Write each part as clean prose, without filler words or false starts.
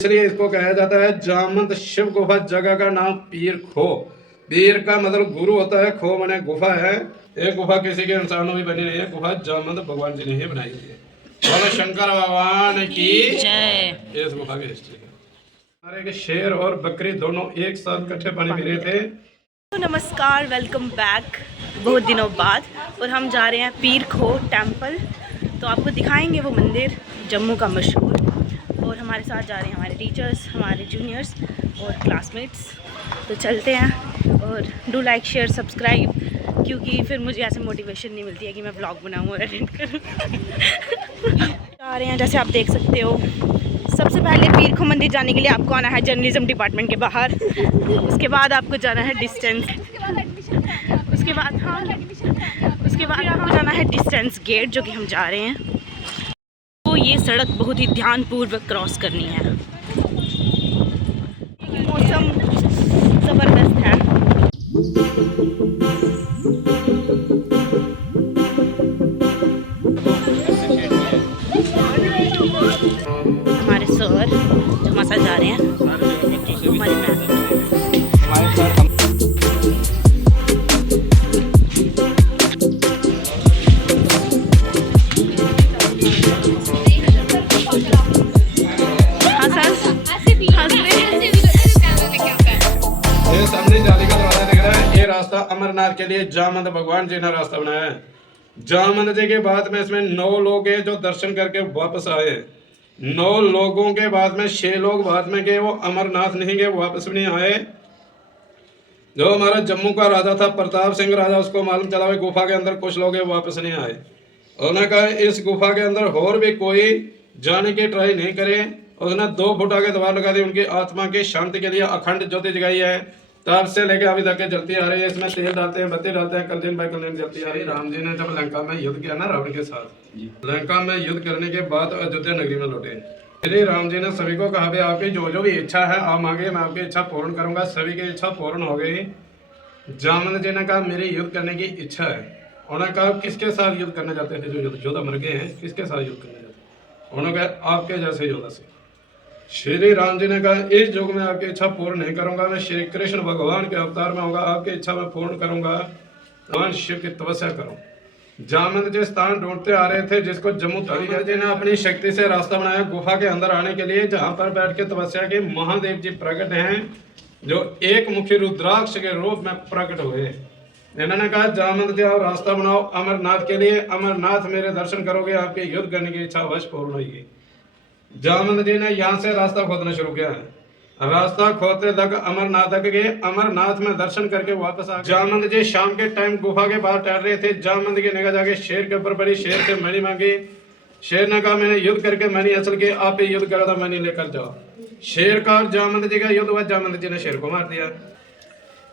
इसलिए इसको कहा जाता है जामंत शिव गुफा। जगह का नाम पीर खो। पीर का मतलब गुरु होता है, खो माने गुफा है। एक गुफा किसी के इंसानों में बनी नहीं है, गुफा जामंत भगवान जी ने ही बनाई हुई है। बोलो शंकर भगवान की जय। इस गुफा की हिस्ट्री है हमारे के शेर और बकरी दोनों एक साथ इकट्ठे पानी पी रहे थे। तो नमस्कार, वेलकम बैक बहुत दिनों बाद। और हम जा रहे हैं पीर खो टेम्पल। तो आपको दिखाएंगे वो मंदिर जम्मू का मशहूर। और हमारे साथ जा रहे हैं हमारे टीचर्स, हमारे जूनियर्स और क्लासमेट्स। तो चलते हैं और डू लाइक शेयर सब्सक्राइब, क्योंकि फिर मुझे ऐसे मोटिवेशन नहीं मिलती है कि मैं ब्लॉग बनाऊँ और एडिट करूँ। जा रहे हैं जैसे आप देख सकते हो। सबसे पहले पीर खो मंदिर जाने के लिए आपको आना है जर्नलिज्म डिपार्टमेंट के बाहर। उसके बाद आपको जाना है डिस्टेंस, उसके बाद आपको जाना है डिस्टेंस गेट, जो कि हम जा रहे हैं। तो ये सड़क बहुत ही ध्यानपूर्वक क्रॉस करनी है। मौसम ज़बरदस्त है। हमारे सर जो हमारे साथ जा रहे हैं, हमारे मैम। ये सामने जाली का दरवाजा दिख रहा है, ये रास्ता अमरनाथ के लिए जामंत भगवान जी ने रास्ता बनाया है। जामंत जी के बाद में इसमें 9 लोग हैं जो दर्शन करके वापस आए। 9 लोगों के बाद में 6 लोग बाद में गए, वो अमरनाथ नहीं गए, वापस भी नहीं आए। जो हमारा जम्मू का राजा था प्रताप सिंह राजा, उसको मालूम चला हुआ गुफा के अंदर कुछ लोग वापस नहीं आए। उन्होंने कहा इस गुफा के अंदर और भी कोई जाने की ट्राई नहीं करे। उसने 2 फुट आगे दीवार लगा दी, उनकी आत्मा की शांति के लिए अखंड ज्योति जगाई है। तब से लेके अभी तक जलती आ रही है। इसमें तेल डालते हैं, बत्ती डालते हैं, कल दिन बाय कल दिन जलती आ रही है। राम जी ने जब लंका में युद्ध किया ना रावण के साथ, लंका में युद्ध करने के बाद अयोध्या नगरी में लौटे। श्री राम जी ने सभी को कहा भाई आपकी जो जो भी इच्छा है आप मांगे, मैं आपकी इच्छा पूर्ण करूंगा। सभी की इच्छा पूर्ण हो गई। जामंत जी ने कहा मेरी युद्ध करने की इच्छा है। उन्होंने कहा किसके साथ युद्ध करने जाते थे? जो योद्धा मर गए हैं, किसके साथ युद्ध करने जाते? उन्होंने कहा आपके जैसे योद्धा से। श्री राम जी ने कहा इस युग में आपकी इच्छा पूर्ण नहीं करूंगा, मैं श्री कृष्ण भगवान के अवतार में होगा, आपकी इच्छा मैं पूर्ण करूंगा। भगवान शिव की तपस्या करो। जामंत जी स्थान ढूंढते आ रहे थे जिसको जम्मू तवी जी ने अपनी शक्ति से रास्ता बनाया गुफा के अंदर आने के लिए, जहां पर बैठ के तपस्या के महादेव जी प्रकट हैं, जो एक मुखी रुद्राक्ष के रूप में प्रकट हुए। इन्होंने कहा जामंत जी आप रास्ता बनाओ अमरनाथ के लिए, अमरनाथ मेरे दर्शन करोगे, आपकी युद्ध करने की इच्छा अवश्य पूर्ण होगी। जामंत जी ने यहाँ से रास्ता खोदना शुरू किया है। रास्ता खोदते तक अमरनाथ तक गए, अमरनाथ में दर्शन करके वापस आ गए। जामंत जी शाम के टाइम गुफा के बाहर टहल रहे थे। जामंत की निगाह जाके शेर के ऊपर पड़ी। शेर से मणि मांगी। शेर ने कहा मैंने युद्ध करके मणि हासिल की, आप युद्ध करा था, मणि लेकर जाओ। शेर का और जामंत जी का युद्ध हुआ। जामंत जी ने शेर को मार दिया।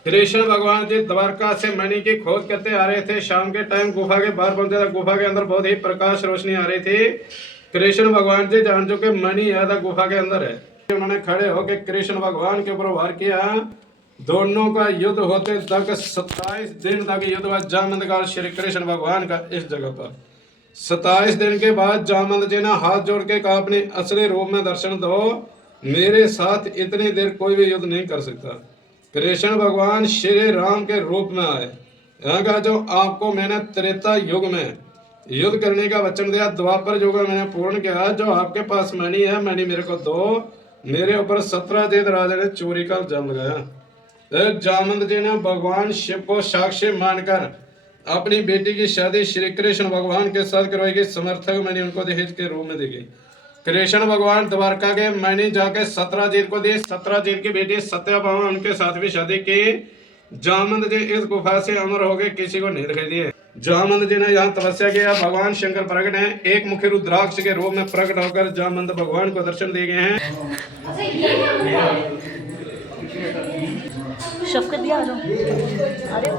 कृष्ण भगवान जी द्वारका से मणि की खोज करते आ रहे थे। शाम के टाइम गुफा के बाहर पहुंचे थे। गुफा के अंदर बहुत ही प्रकाश रोशनी आ रही थी। कृष्ण भगवान जी जान चुके मणि यादा गुफा के अंदर है। उन्होंने खड़े होकर कृष्ण भगवान के ऊपर वार किया। दोनों का युद्ध होते तक 27 दिन तक युद्ध हुआ जामंत का श्री कृष्ण भगवान का इस जगह पर। 27 दिन के बाद जामंत जी ने हाथ जोड़ के कहा अपने असली रूप में दर्शन दो, मेरे साथ इतनी देर कोई भी युद्ध नहीं कर सकता। कृष्ण भगवान श्री राम के रूप में आए। यहाँ का जो आपको मैंने त्रेता युग में युद्ध करने का वचन दिया, द्वापर युग में मैंने पूर्ण किया। जो आपके पास मणि है, मणि मेरे को दो। मेरे ऊपर 17 दिन राजा ने चोरी का इल्जाम लगाया। जामंत जी ने भगवान शिव को साक्षी मानकर अपनी बेटी की शादी श्री कृष्ण भगवान के साथ करवाई गई। समर्थक मणि उनको दहेज के रूप में दी गई। कृष्ण भगवान द्वारका के मणि जाके 17 जीत को दी। 17 जीत की बेटी सत्याभामा उनके साथ भी शादी की। जामंत जी इस गुफा से अमर हो गए, किसी को नहीं दिखाई दिए। जामंत जी ने यहाँ तपस्या किया। भगवान शंकर प्रकट हैं, एक मुखी रुद्राक्ष के रूप में प्रकट होकर जामंत भगवान को दर्शन दिए गए हैं। शफकत भी आ जाओ। अरे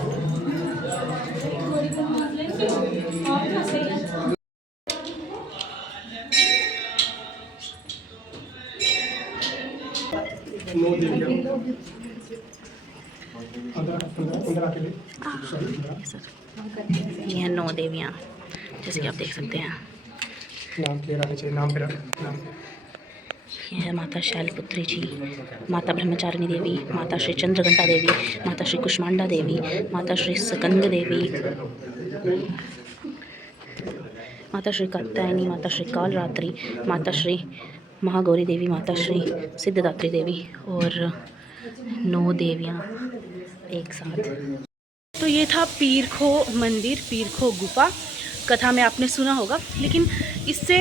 ये हैं 9 देवियाँ, जैसे कि आप देख सकते हैं। नाम क्लियर आने चाहिए, नाम पे रख नाम। ये है माता शैलपुत्री जी, माता ब्रह्मचारिणी देवी, माता श्री चंद्रघंटा देवी, माता श्री कुष्मांडा देवी, माता श्री सकंद देवी, माता श्री कात्यायनी, माता श्री कालरात्रि, माता श्री महागौरी देवी, माता श्री सिद्धदात्री देवी और 9 देवियाँ एक साथ। तो ये था पीरखो मंदिर, पीरखो गुफा। कथा में आपने सुना होगा, लेकिन इससे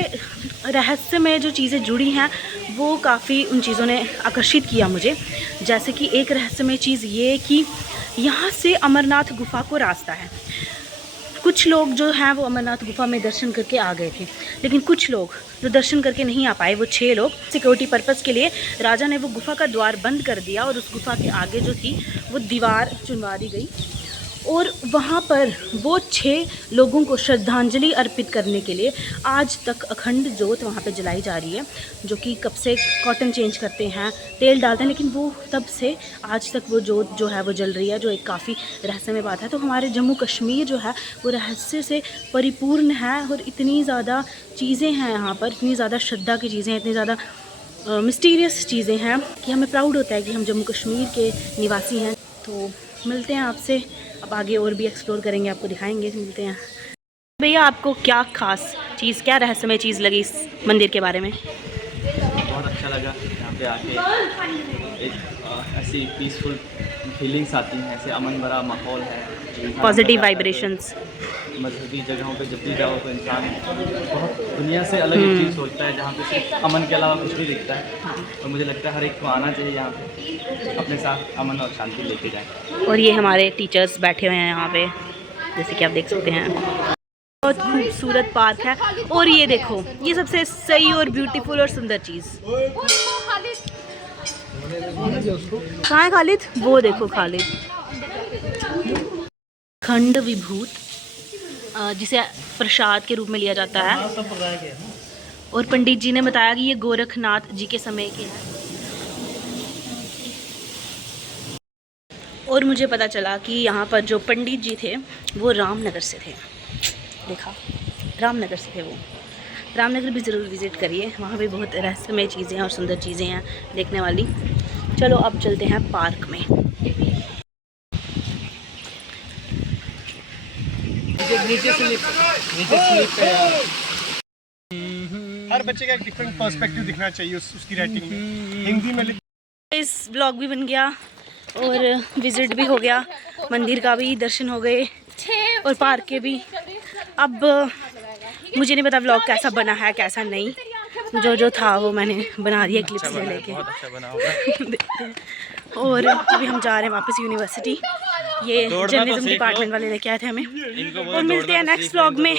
रहस्यमय जो चीज़ें जुड़ी हैं वो काफ़ी उन चीज़ों ने आकर्षित किया मुझे। जैसे कि एक रहस्यमय चीज़ ये कि यहाँ से अमरनाथ गुफा को रास्ता है। कुछ लोग जो हैं वो अमरनाथ गुफा में दर्शन करके आ गए थे, लेकिन कुछ लोग जो दर्शन करके नहीं आ पाए, वो 6 लोग, सिक्योरिटी पर्पज़ के लिए राजा ने वो गुफा का द्वार बंद कर दिया और उस गुफा के आगे जो थी वो दीवार चुनवा दी गई और वहाँ पर वो 6 लोगों को श्रद्धांजलि अर्पित करने के लिए आज तक अखंड जोत वहाँ पे जलाई जा रही है। जो कि कब से कॉटन चेंज करते हैं, तेल डालते हैं, लेकिन वो तब से आज तक वो जोत जो है वो जल रही है, जो एक काफ़ी रहस्यमय बात है। तो हमारे जम्मू कश्मीर जो है वो रहस्य से परिपूर्ण है और इतनी ज़्यादा चीज़ें हैं यहाँ पर, इतनी ज़्यादा श्रद्धा की चीज़ें, इतनी ज़्यादा मिस्टीरियस चीज़ें हैं कि हमें प्राउड होता है कि हम जम्मू कश्मीर के निवासी हैं। तो मिलते हैं आपसे, अब आगे और भी एक्सप्लोर करेंगे, आपको दिखाएंगे। मिलते हैं भैया। आपको क्या खास चीज़, क्या रहस्यमय चीज़ लगी इस मंदिर के बारे में? बहुत अच्छा लगा यहाँ पे आके, एक ऐसी पीसफुल फीलिंग्स आती हैं, ऐसे अमन भरा माहौल है, पॉजिटिव वाइब्रेशंस। मजहबी जगहों पे जब भी जाओ तो इंसान बहुत दुनिया से अलग एक चीज़ सोचता है, जहाँ पे सिर्फ अमन के अलावा कुछ नहीं दिखता है। और मुझे लगता है हर एक को आना चाहिए यहाँ पे, अपने साथ अमन और शांति लेके जाए। और ये हमारे टीचर्स बैठे हुए हैं यहाँ पे, जैसे कि आप देख सकते हैं। बहुत खूबसूरत पार्क है। और ये देखो, ये सबसे सही और ब्यूटीफुल और सुंदर चीज़ कहाँ है खालिद? वो देखो खालिद, खंड विभूत, जिसे प्रसाद के रूप में लिया जाता है। और पंडित जी ने बताया कि ये गोरखनाथ जी के समय के हैं। और मुझे पता चला कि यहाँ पर जो पंडित जी थे वो रामनगर से थे। देखा, रामनगर से थे वो। रामनगर भी ज़रूर विज़िट करिए, वहाँ भी बहुत रहस्यमय चीज़ें और सुंदर चीज़ें हैं देखने वाली। चलो अब चलते हैं पार्क में। हर बच्चे का एक डिफरेंट पर्सपेक्टिव दिखना चाहिए उसकी राइटिंग में, हिंदी में इस ब्लॉग भी बन गया और विज़िट भी हो गया, मंदिर का भी दर्शन हो गए और पार्क के भी। अब मुझे नहीं पता ब्लॉग कैसा बना है कैसा नहीं, जो था वो मैंने बना दिया क्लिप्स ले लेके। देखते हैं। और अभी हम जा रहे हैं वापस यूनिवर्सिटी, ये जर्नलिज्म डिपार्टमेंट वाले लेके आए थे हमें। और मिलते हैं नेक्स्ट व्लॉग में,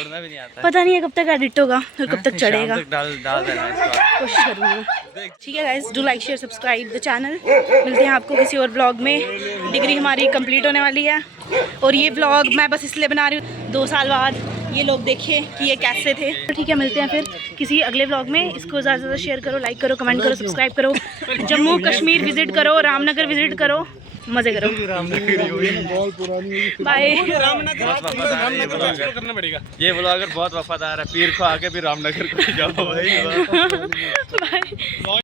पता नहीं है कब तक एडिट होगा और कब तक चढ़ेगा, कोशिश करूँगी। ठीक है guys, do like share subscribe the channel. मिलते हैं आपको किसी और ब्लॉग में। डिग्री हमारी कंप्लीट होने वाली है और ये ब्लॉग मैं बस इसलिए बना रही हूँ 2 साल बाद ये लोग देखें कि ये कैसे थे। तो ठीक है, मिलते हैं फिर किसी अगले व्लॉग में। इसको ज़्यादा से ज़्यादा शेयर करो, लाइक करो, कमेंट करो, सब्सक्राइब करो, जम्मू कश्मीर विजिट करो, रामनगर विजिट करो, मज़े करो। बाय। ये ब्लॉगर बहुत वफादार है, पीर को आके भी रामनगर को जाओ भाई। बाय।